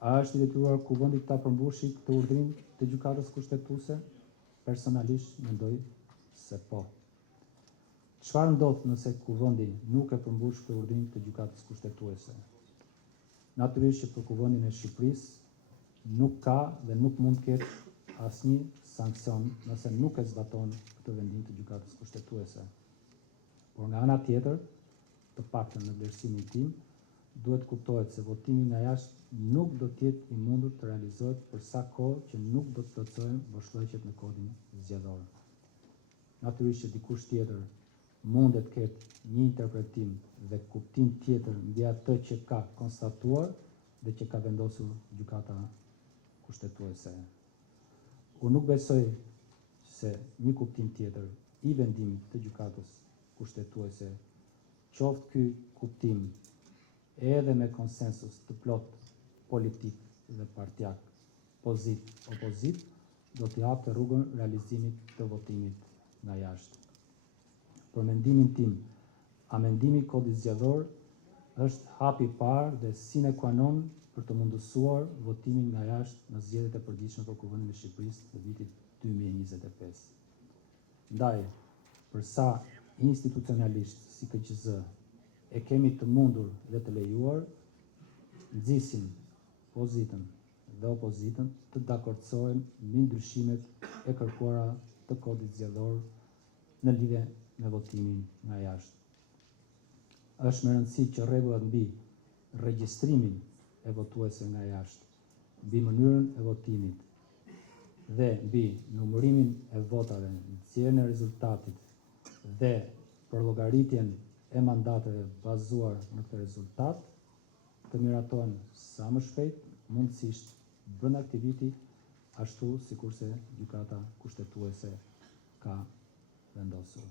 A është i detyruar Kuvendi ta përmbushë këtë urdhrim të gjykatës kushtetuese? Personalisht mendoj se po. Çfarë ndodh nëse Kuvendi nuk e përmbush këtë urdhrim të gjykatës kushtetuese? Natyrisht që për Kuvendin e Shqipërisë nuk ka dhe nuk mund të ketë asnjë sankcion nëse nuk e zbaton këtë vendim të gjykatës kushtetuese. Por nga ana tjetër, të paktën në vlerësimin tim, duhet kuptohet se votimi nga jashtë nuk do të jetë i mundur të realizohet për sa kohë që nuk do të plotësohen boshllëqet në kodin zgjedhor. Natyrisht që dikush tjetër mundet të ketë një interpretim dhe kuptim tjetër mbi atë që ka konstatuar dhe që ka vendosur gjykata kushtetuese. Unë nuk besoj se një kuptim tjetër i vendimit të gjykatës kushtetuese, qoftë ky kuptim edhe me konsensus të plot politik dhe partijak, opozit, do t'i hapte rrugën realizimit të votimit nga jashtë. Për mendimin tim, amendimi i kodit zgjedhor është hapi i parë dhe sine qua non për të mundësuar votimin nga jashtë në zgjedhjet e përditshme për Kuvendin e Shqipërisë të vitit 2025. Ndaj, për sa institucionalisht si KQZ e kemi të mundur dhe të lejuar, nxisim pozitën dhe opozitën të dakordsohen mbi ndryshimet e kërkuara të kodit zgjedhor në lidhje me votimin nga jashtë. Është me rëndësi që rregullat mbi regjistrimin e votuesve nga jashtë, mbi mënyrën e votimit dhe mbi numërimin e votave, nxjerrjen e rezultatit dhe përllogëritjen e mandateve bazuar në këtë rezultat, të miratohen sa më shpejt, mundësisht brenda këtij viti, ashtu sikurse gjykata kushtetuese ka vendosur.